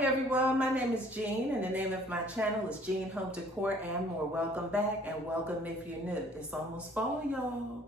Hi everyone, my name is Jean and the name of my channel is Jean Home Decor and More. Welcome back and welcome if you're new. It's almost fall, y'all.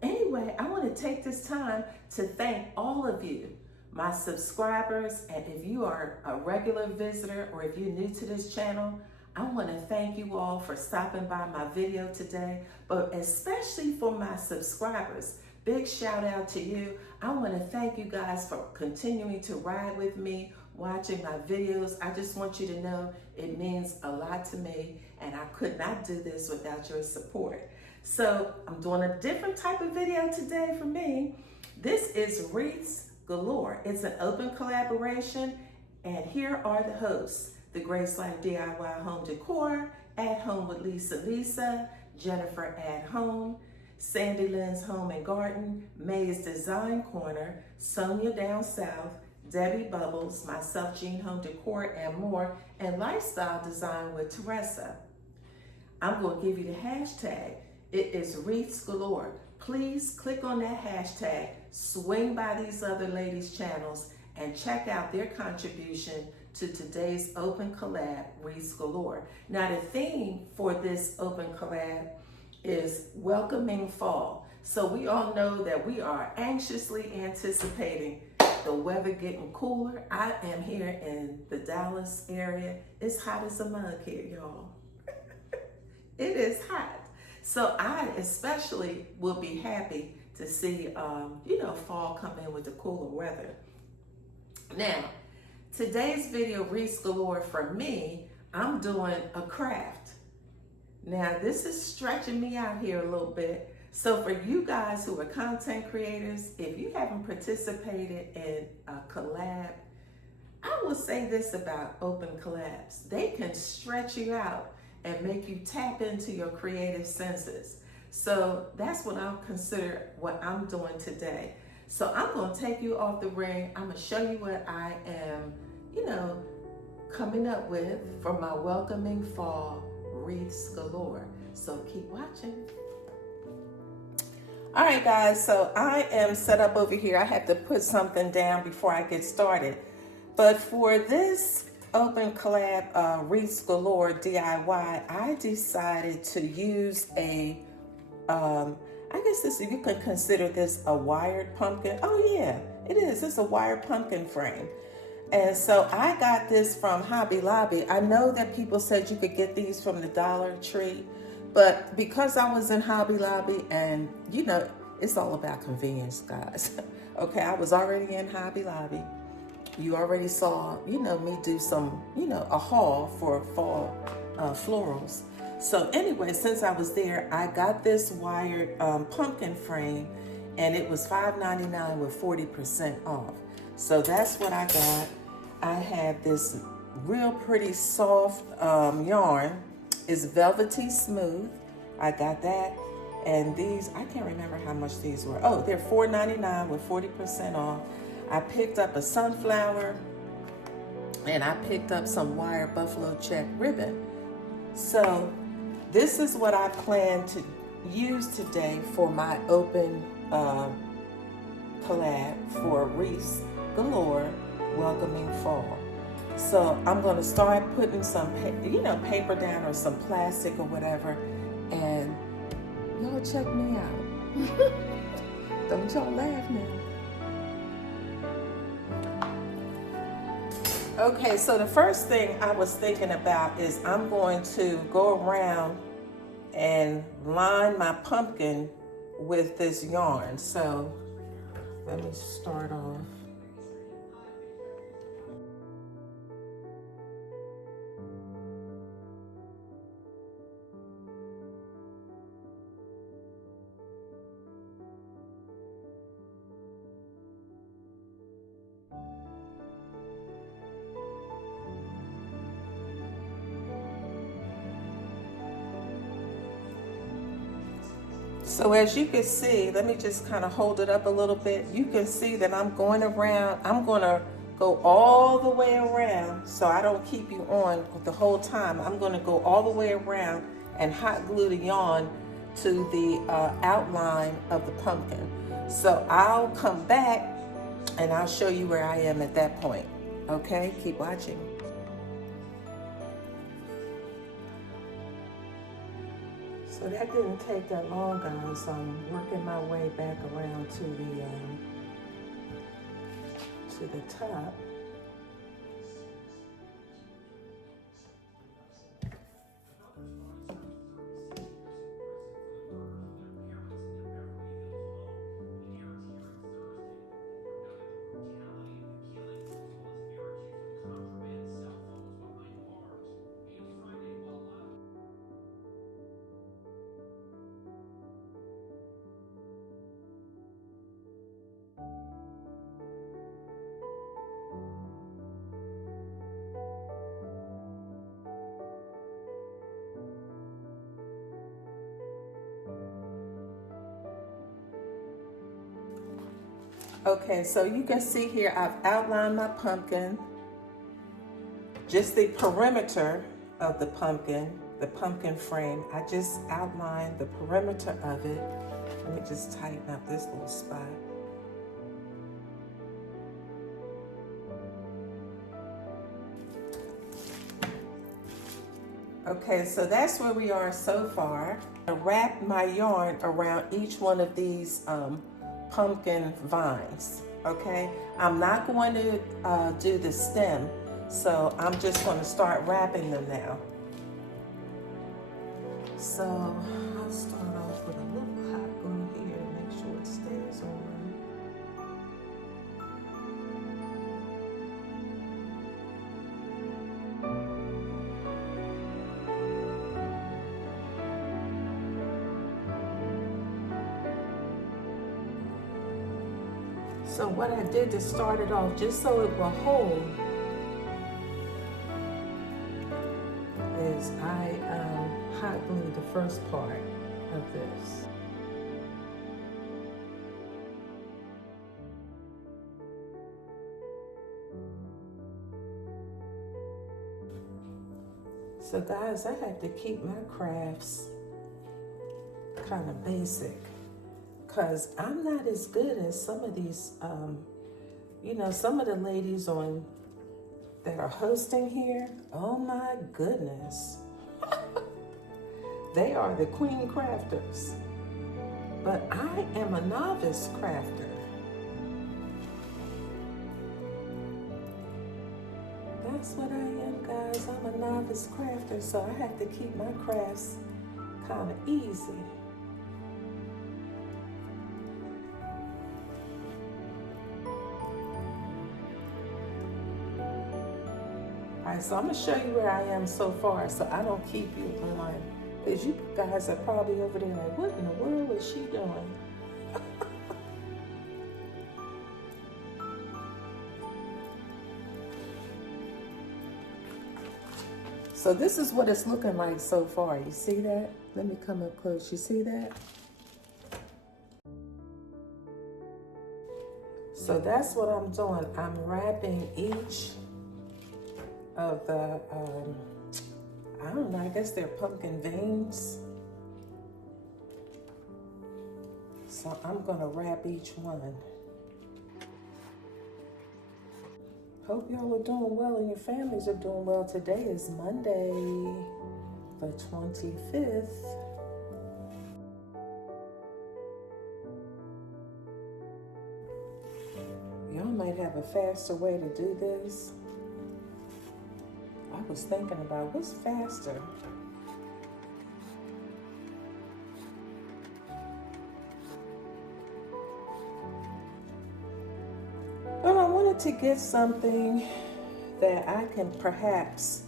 Anyway, I want to take this time to thank all of you, my subscribers, and if you are a regular visitor or if you're new to this channel, I want to thank you all for stopping by my video today, but especially for my subscribers. Big shout out to you. I want to thank you guys for continuing to ride with me, watching my videos. I just want you to know it means a lot to me and I could not do this without your support. So I'm doing a different type of video today for me. This is Wreaths Galore. It's an open collaboration and here are the hosts. The Grace Life DIY Home Decor, At Home with Lisa, Jennifer at Home, Sandy Lynn's Home and Garden, May's Design Corner, Sonia Down South, Debbie Bubbles, myself, Jean Home Decor and More, and Lifestyle Design with Teresa. I'm going to give you the hashtag. It is Wreaths Galore. Please click on that hashtag, swing by these other ladies' channels, and check out their contribution to today's open collab, Wreaths Galore. Now the theme for this open collab is welcoming fall. So we all know that we are anxiously anticipating the weather getting cooler. I am here in the Dallas area. It's hot as a mug here, y'all. It is hot. So I especially will be happy to see, fall come in with the cooler weather. Now, today's video, Wreaths Galore, for me, I'm doing a craft. Now, this is stretching me out here a little bit. So for you guys who are content creators, if you haven't participated in a collab, I will say this about open collabs. They can stretch you out and make you tap into your creative senses. So that's what I'll consider what I'm doing today. So I'm gonna take you off the ring. I'm gonna show you what I am, coming up with for my welcoming fall Wreaths Galore. So keep watching. All right, guys, so I am set up over here. I have to put something down before I get started. But for this open collab Wreaths Galore DIY, I decided to use a, I guess this, you can consider this a wired pumpkin. Oh yeah, it is. It's a wired pumpkin frame. And so I got this from Hobby Lobby. I know that people said you could get these from the Dollar Tree, but because I was in Hobby Lobby and it's all about convenience, guys. Okay, I was already in Hobby Lobby. You already saw, me do some, a haul for fall florals. So anyway, since I was there, I got this wired pumpkin frame and it was $5.99 with 40% off. So that's what I got. I have this real pretty soft yarn. It's velvety smooth. I got that. And these, I can't remember how much these were. Oh, they're $4.99 with 40% off. I picked up a sunflower and I picked up some wire buffalo check ribbon. So this is what I plan to use today for my open collab for Wreaths Galore welcoming fall. So I'm going to start putting some paper down or some plastic or whatever, and y'all check me out. Don't y'all laugh now. Okay, so the first thing I was thinking about is I'm going to go around and line my pumpkin with this yarn. So let me start off. So as you can see, let me just kind of hold it up a little bit. You can see that I'm going around. I'm going to go all the way around so I don't keep you on the whole time. I'm going to go all the way around and hot glue the yarn to the outline of the pumpkin. So I'll come back and I'll show you where I am at that point. Okay, keep watching. So that didn't take that long, guys. I'm working my way back around to the top. Okay, so you can see here I've outlined my pumpkin, just the perimeter of the pumpkin frame. I just outlined the perimeter of it. Let me just tighten up this little spot. Okay, so that's where we are so far. I wrap my yarn around each one of these pumpkin vines, okay? I'm not going to do the stem, so I'm just going to start wrapping them now. So I'll start off with a little hot glue here to make sure it stays on. So what I did to start it off, just so it will hold, is I hot glued the first part of this. So guys, I have to keep my crafts kind of basic, because I'm not as good as some of these, you know, some of the ladies that are hosting here. Oh my goodness. They are the queen crafters. But I am a novice crafter. That's what I am, guys. I'm a novice crafter, so I have to keep my crafts kind of easy. Alright, so I'm going to show you where I am so far so I don't keep you on. Because you guys are probably over there like, what in the world is she doing? So this is what it's looking like so far. You see that? Let me come up close. You see that? So that's what I'm doing. I'm wrapping each of the, I don't know, I guess they're pumpkin veins. So I'm gonna wrap each one. Hope y'all are doing well and your families are doing well. Today is Monday, the 25th. Y'all might have a faster way to do this. I was thinking about what's faster. But I wanted to get something that I can perhaps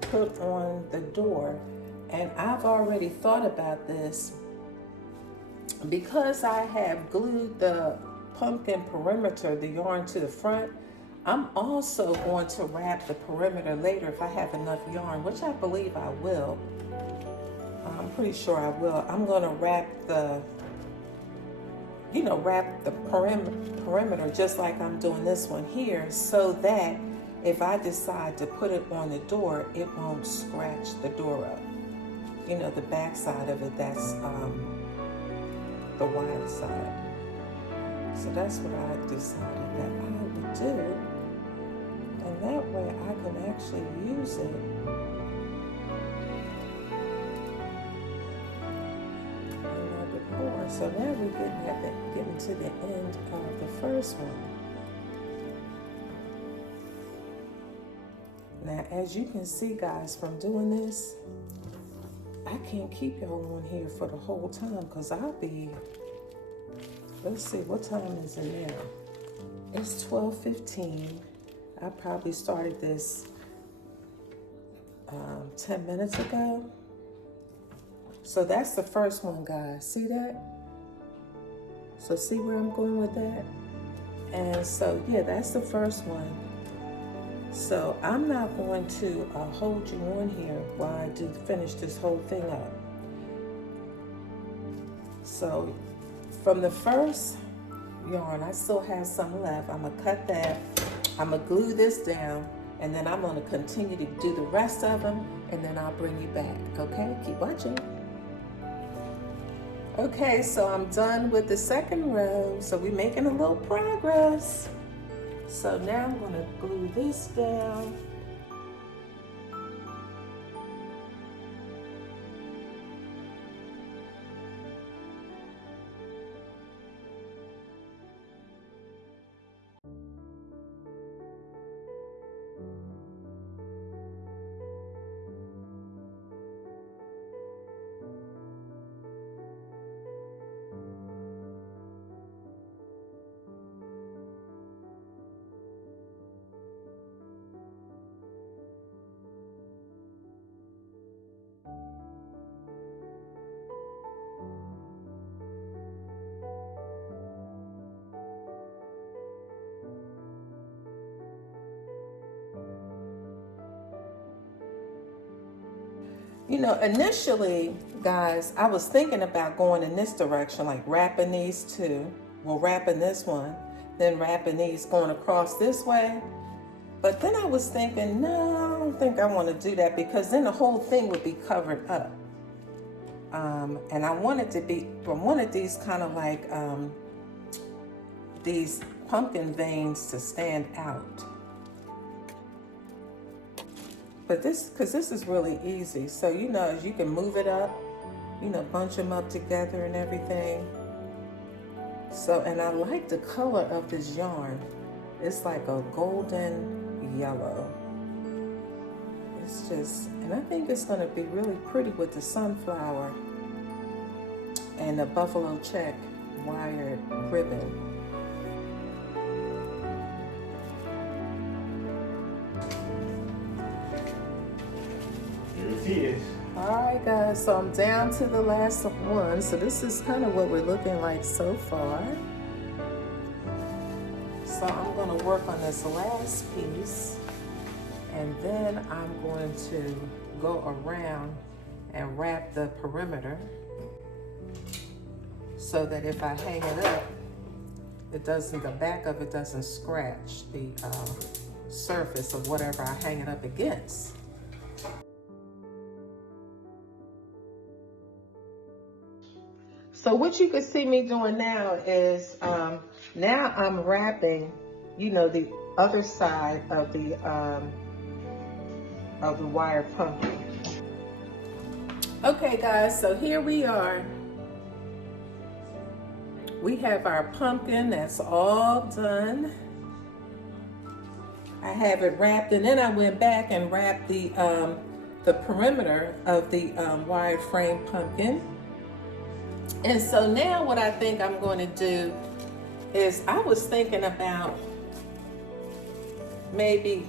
put on the door. And I've already thought about this because I have glued the pumpkin perimeter, the yarn to the front. I'm also going to wrap the perimeter later if I have enough yarn, which I believe I will. I'm pretty sure I will. I'm going to wrap the, wrap the perimeter just like I'm doing this one here, so that if I decide to put it on the door, it won't scratch the door up. You know, the back side of it, that's the wide side. So that's what I decided that I would do. And that way I can actually use it. Decor. So now we're getting to the end of the first one. Now, as you can see, guys, from doing this, I can't keep y'all on here for the whole time because I'll be, let's see, what time is it now? It's 12:15. I probably started this 10 minutes ago. So that's the first one, guys. See that? So see where I'm going with that? And so, yeah, that's the first one. So I'm not going to hold you on here while I do finish this whole thing up. So from the first yarn, I still have some left. I'm gonna cut that. I'm gonna glue this down, and then I'm gonna continue to do the rest of them, and then I'll bring you back, okay? Keep watching. Okay, so I'm done with the second row. So we're making a little progress. So now I'm gonna glue this down. You know, initially, guys, I was thinking about going in this direction, like wrapping these two. Well, wrapping this one, then wrapping these going across this way. But then I was thinking, no, I don't think I want to do that because then the whole thing would be covered up. And I wanted these kind of like these pumpkin veins to stand out. But because this is really easy. So, you know, you can move it up, you know, bunch them up together and everything. So, and I like the color of this yarn. It's like a golden yellow. It's just, and I think it's gonna be really pretty with the sunflower and the buffalo check wired ribbon. All right, guys, so I'm down to the last one. So this is kind of what we're looking like so far. So I'm going to work on this last piece, and then I'm going to go around and wrap the perimeter so that if I hang it up, it doesn't, the back of it doesn't scratch the surface of whatever I hang it up against. So what you can see me doing now is, now I'm wrapping, you know, the other side of the wire pumpkin. Okay, guys, so here we are. We have our pumpkin that's all done. I have it wrapped, and then I went back and wrapped the perimeter of the wire frame pumpkin. And so now what I think I'm going to do is, I was thinking about maybe,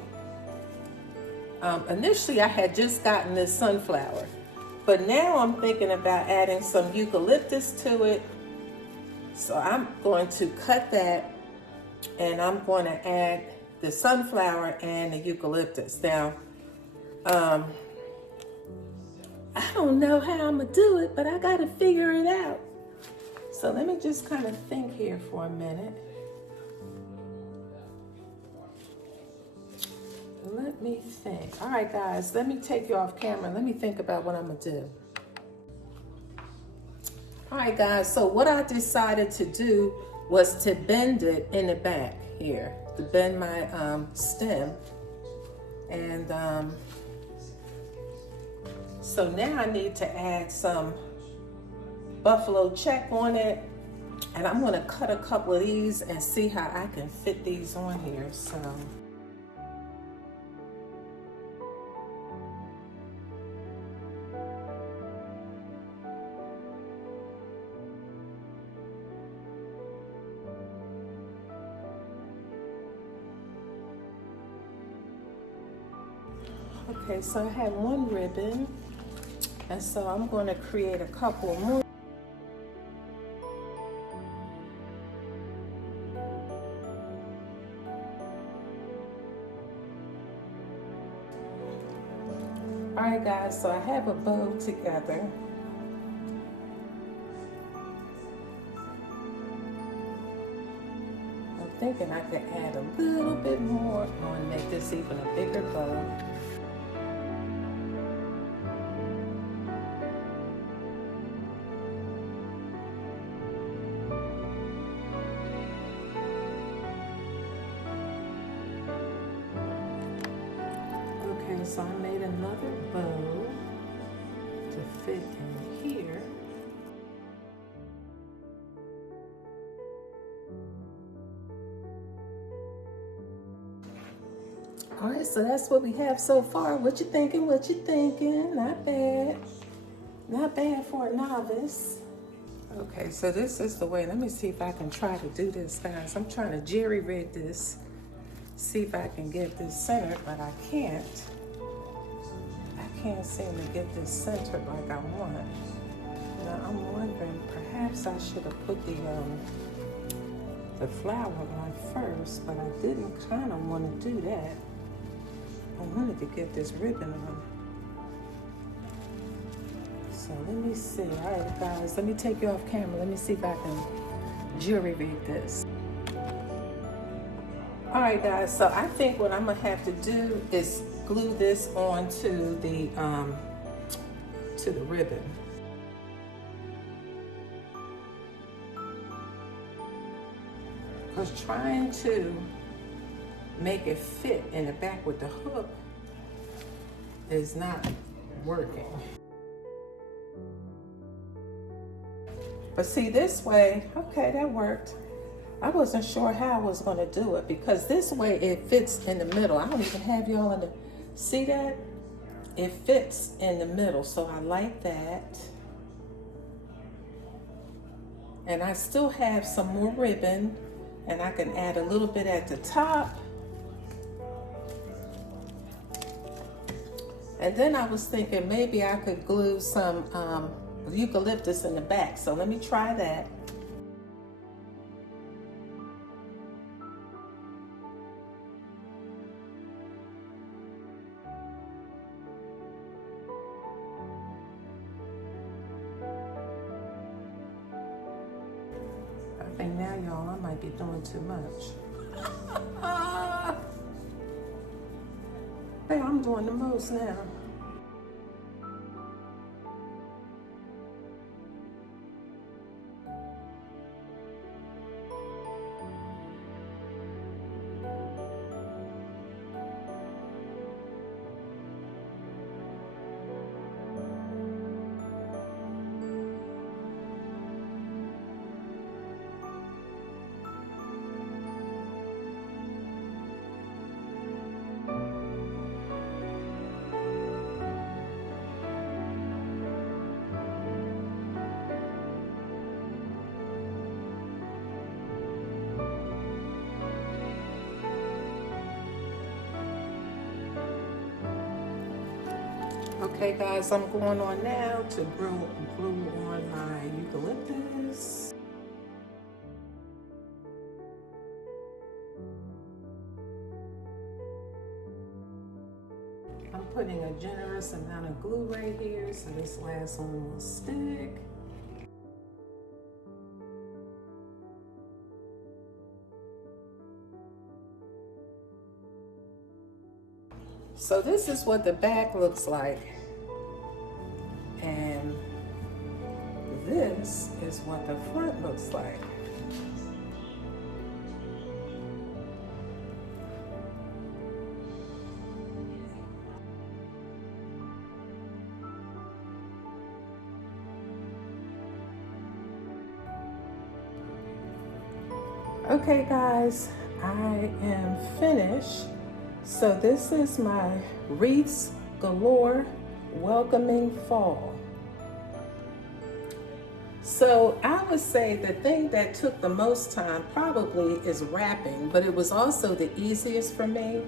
initially I had just gotten this sunflower, but now I'm thinking about adding some eucalyptus to it. So I'm going to cut that, and I'm going to add the sunflower and the eucalyptus. Now, I don't know how I'm gonna do it, but I gotta figure it out. So let me just kind of think here for a minute. Let me think. All right, guys, let me take you off camera. Let me think about what I'm gonna do. All right, guys, so what I decided to do was to bend it in the back here, to bend my stem. And so now I need to add some buffalo check on it. And I'm gonna cut a couple of these and see how I can fit these on here, so. Okay, so I had one ribbon, and so I'm gonna create a couple more. All right, guys, so I have a bow together. I'm thinking I could add a little bit more. I want to make this even a bigger bow. Okay, so I made another bow to fit in here. All right, so that's what we have so far. What you thinking? What you thinking? Not bad. Not bad for a novice. Okay, so this is the way. Let me see if I can try to do this, guys. I'm trying to jerry rig this. See if I can get this centered, but I can't. I can't seem to get this centered like I want. Now I'm wondering, perhaps I should have put the flower on first, but I didn't kind of want to do that. I wanted to get this ribbon on. So let me see. All right, guys, let me take you off camera. Let me see if I can jury rig this. All right, guys, so I think what I'm gonna have to do is glue this onto the ribbon. Because trying to make it fit in the back with the hook is not working. But see, this way, okay, that worked. I wasn't sure how I was gonna do it because this way it fits in the middle. I don't even have y'all in the, see that? It fits in the middle, so I like that. And I still have some more ribbon, and I can add a little bit at the top. And then I was thinking maybe I could glue some eucalyptus in the back. So let me try that. I think now, y'all, I might be doing too much. Hey, I'm doing the most now. Okay, guys, I'm going on now to glue on my eucalyptus. I'm putting a generous amount of glue right here, so this last one will stick. So this is what the back looks like. And this is what the front looks like. Okay guys, I am finished. So this is my Wreaths Galore Welcoming Fall. So I would say the thing that took the most time probably is wrapping, but it was also the easiest for me.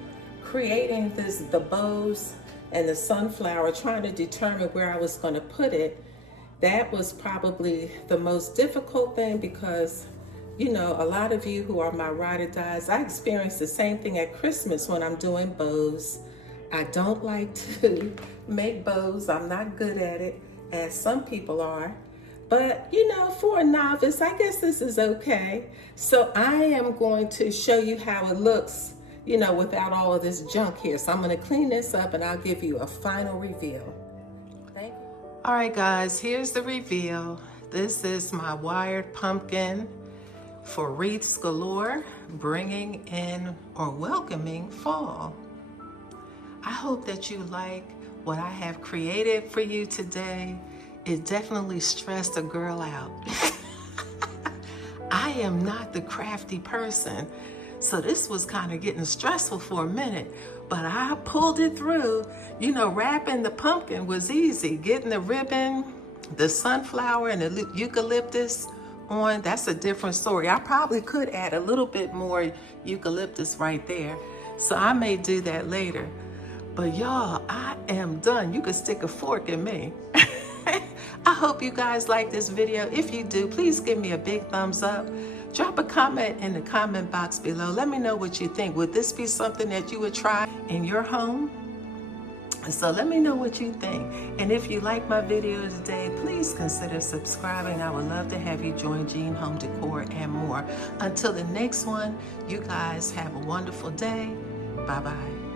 Creating the bows and the sunflower, trying to determine where I was going to put it, that was probably the most difficult thing because, you know, a lot of you who are my ride or dies, I experience the same thing at Christmas when I'm doing bows. I don't like to make bows. I'm not good at it, as some people are. But, you know, for a novice, I guess this is okay. So I am going to show you how it looks, you know, without all of this junk here. So I'm going to clean this up and I'll give you a final reveal. Thank you. All right, guys, here's the reveal. This is my wired pumpkin for Wreaths Galore, bringing in or welcoming fall. I hope that you like what I have created for you today. It definitely stressed a girl out. I am not the crafty person, so this was kind of getting stressful for a minute, but I pulled it through. You know, wrapping the pumpkin was easy. Getting the ribbon, the sunflower, and the eucalyptus on, that's a different story. I probably could add a little bit more eucalyptus right there, so I may do that later. But y'all, I am done. You could stick a fork in me. I hope you guys like this video. If you do, please give me a big thumbs up. Drop a comment in the comment box below. Let me know what you think. Would this be something that you would try in your home? So let me know what you think. And if you like my video today, please consider subscribing. I would love to have you join Jean Home Decor and more. Until the next one, you guys have a wonderful day. Bye-bye.